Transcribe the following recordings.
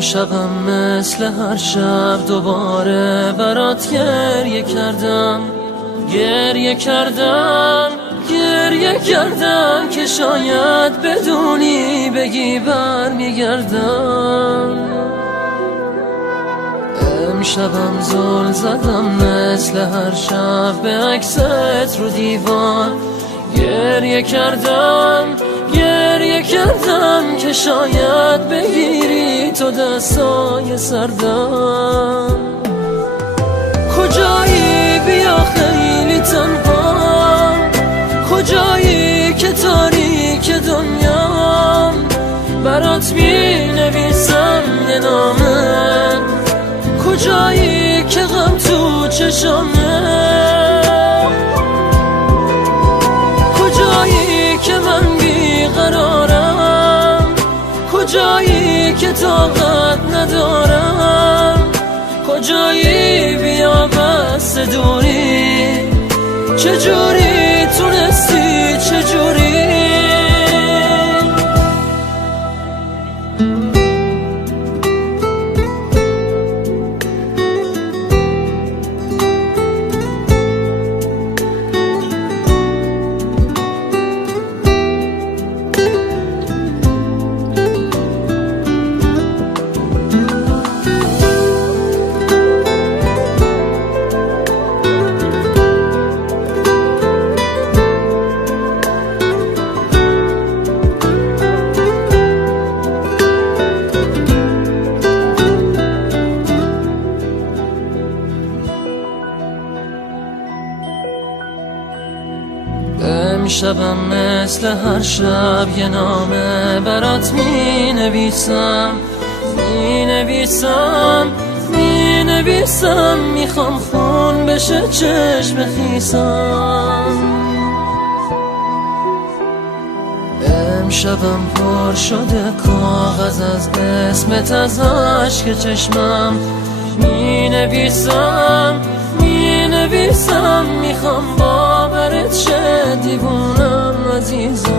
امشبم مثل هر شب دوباره برات گریه کردم، گریه کردم که شاید بدونی بگی برمیگردم. امشبم زل زدم مثل هر شب به عکست رو دیوار، گریه کردم که شاید بگیری تو دستای سردم. کجایی بیا خیلی تنها، کجایی که تاریک دنیام، برات می نویسم یه نامه، کجایی که غم تو چشامه، کجایی که من بیقرارم، کجایی که طاقت ندارم، کجایی بیا بس دوری، چجوری تونستی چجوری. امشبم مثل هر شب یه نامه برات می نویسم، میخوام خون بشه چشم خیسم. امشبم پر شده کاغذ از اسمت، از عشق چشمم می نویسم، میخوام باورت شه دیوونم عزیزم.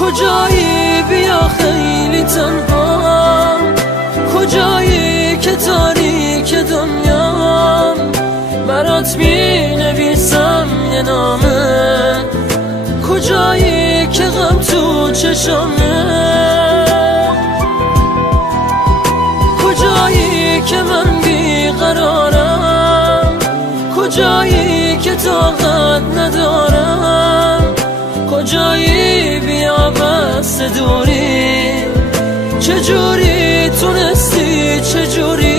کجایی بیا خیلی تنها، کجایی که تاریک دنیام، برات می نویسم یه نامه، کجایی که غم تو چشامه، کجایی که من بیقرارم، کجایی که طاقت ندارم، کجایی بیا بس دوری، چجوری تونستی چجوری.